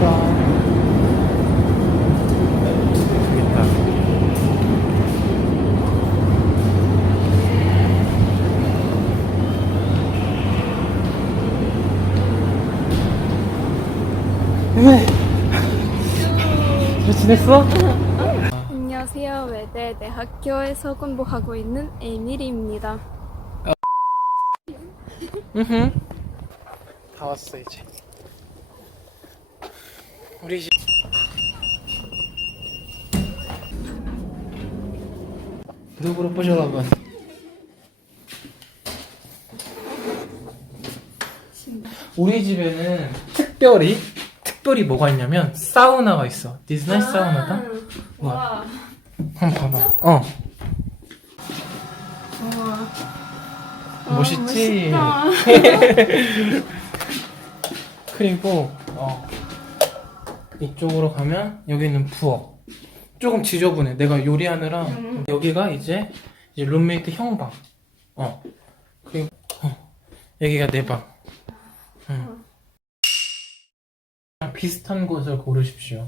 재밌다. 왜? 잘 지냈어? 안녕하세요. 외대 대학교에서 공부하고 있는 에밀입니다. 응. 다 왔어 이제. 우리 집. 누구로 뿌셔라봐. 우리 집에는 특별히 특별히 뭐가 있냐면 사우나가 있어. 디즈니 사우나다. 와. 한번 봐봐. 어. 멋있지? 멋있다. 그리고 어 이쪽으로 가면 여기는 부엌 조금 지저분해 내가 요리하느라 여기가 이제 이제 룸메이트 형방 어 그리고 어, 여기가 내방 음. 비슷한 곳을 고르십시오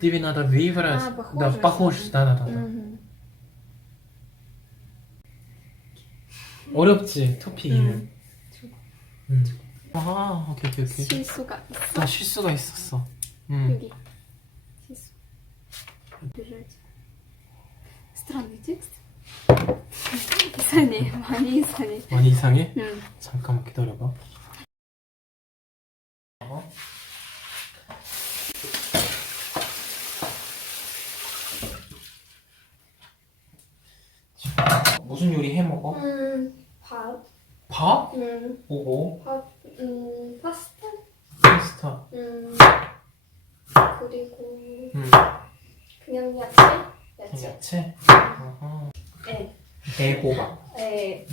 Тебе надо выбрать А, да, похоже. похож да, да, да, да. 음. 어렵지 토픽이는 음. 아 오케이 오케이 오케이 실수가 있어. 나 실수가 있었어 음. 여기 실수. держать. Странный текст. 이상해. 많이 이상해. 많이 이상해? 응. 잠깐만 기다려봐. 어? 자, 무슨 요리 해 먹어? 음, 밥. 밥? 음, 오고 밥. 음, 파스타. 파스타. 음, 그리고 음. 그냥 야채. 야채. 야채. 어허. 에. 애호박. 에.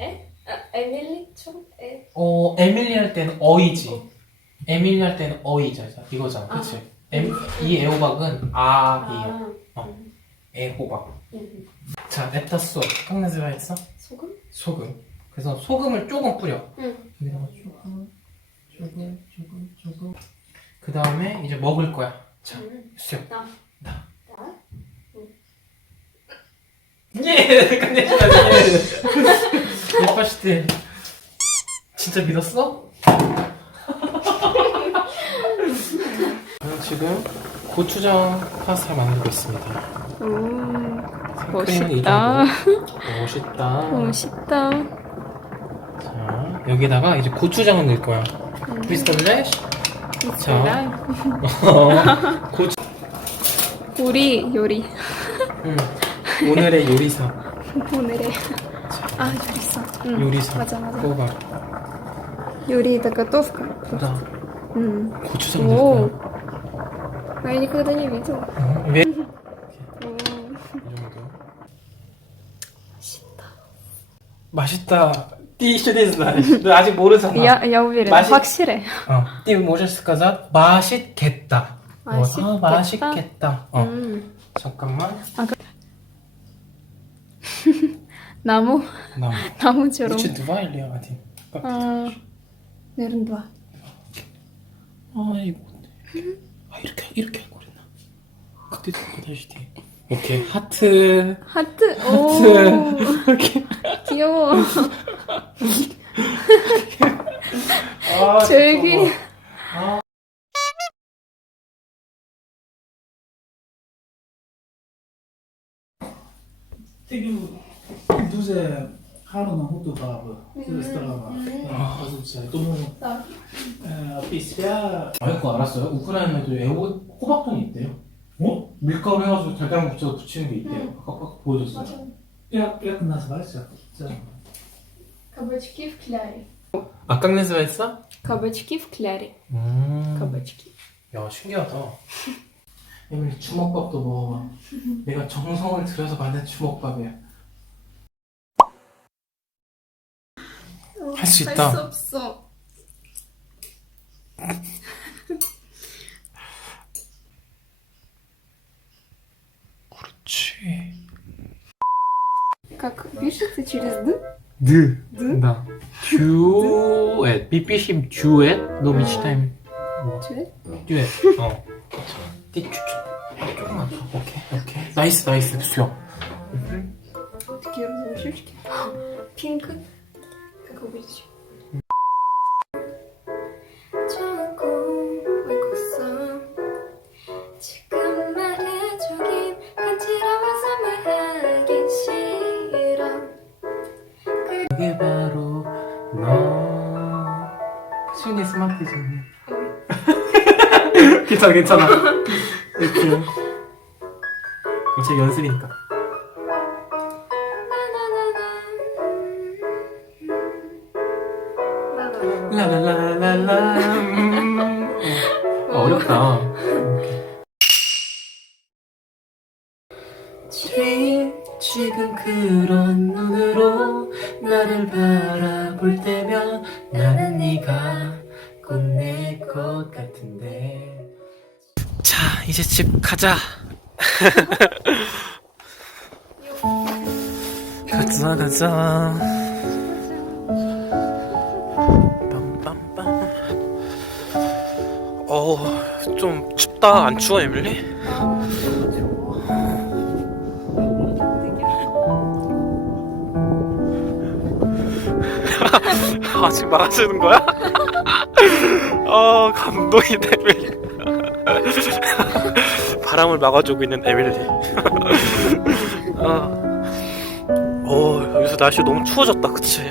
에? 아, 에밀리 좀? 에. 어 에밀리 할 때는 어이지. 에밀리 할 때는 어이잖아. 이거잖아. 그치? 엠, 이 애호박은 아이야. 어. 애호박. 음. 자, 에타소. 깡나즈가 했어? 소금? 소금. 그래서 소금을 조금 뿌려. 응. 여기다가 조금, 조금, 조금, 조금. 그 다음에 이제 먹을 거야. 자, 음. 쑥. 나. 나. 나. 예! 끝내지 마, 예! 예뻐시대. 진짜 믿었어? 저는 지금 고추장 파스타 만들고 있습니다. 음. 생크림은 이 멋있다. 정도. 멋있다. 멋있다. 자, 여기다가 이제 고추장을 넣을 거야. 음. 비스톨레시. 이 스라. 어, 고추. 우리 요리. 응. 오늘의 요리사. 오늘의. 아, 요리사. 응. 요리사. 맞아, 맞아. 뽑아. 요리 это готовка. 나 음. 고추장 넣을 О. 거야. А я никогда не видела. 응? 왜? 이 О. 정도. 맛있다. 맛있다. 띠 쇼데스나. 너 아직 모르잖아. Я, я уверена. 맛있- 확실해. 어. 띠 можешь сказать 맛있겠다. 어, 아, 맛있겠다? 맛있겠다. 어. 음. 잠깐만. 나무, 나. 나무처럼. 이치 누가 일리야 어디? 아, 내른 два. 아 이거 아 이렇게 이렇게 하고 그랬나? 그때 подожди. 오케이 하트 하트. 오. 하트 이렇게 귀여워. Тегу дузе харо на хутубабы ресторана. Азуция. Тому після 아 그거 알았어요? 우크라이나에도 애호 호박돈이 있대요. 어? 밀가루 해가지고 달걀 붙여서 붙이는 게 있대요. 아까 아까 보여줬어요. як як називається? Це Кабачки в кляре. 아 깡내스가 했어? Кабачки в кляре. 음. Кабачки. 야 신기하다. 에밀리 주먹밥도 먹어봐. 내가 정성을 들여서 만든 주먹밥이야. 할수 있다. 할수 없어. 그렇지. Как пишется через Д? 드. 드? 나. 듀엣. 비피심 듀엣? 너 미치타임. 뭐. Цвет? 듀엣. 어. 띠 쭈쭈. 조금만 더. 오케이, 오케이. 나이스, 나이스. 수영. 어떻게 여러분 솔직히 핑크 그거 싫어 그게 바로 너. 수윤이 스마트해졌네. 괜찮아, 괜찮아. 이렇게. 어차피 연습이니까. 라라라라라. 음. 어, 어렵다. 지, 지금 그런 눈으로 나를 바라볼 때면 나는 네가 꼭 내 것 같은데 자 이제 집 가자. 가자 가자. 빰빰빰. 어좀 춥다. 안 추워 에밀리? 아직 막아주는 거야? 아 감동이네 에밀리 바람을 막아주고 있는 에밀리 아, 어 여기서 날씨 너무 추워졌다 그치?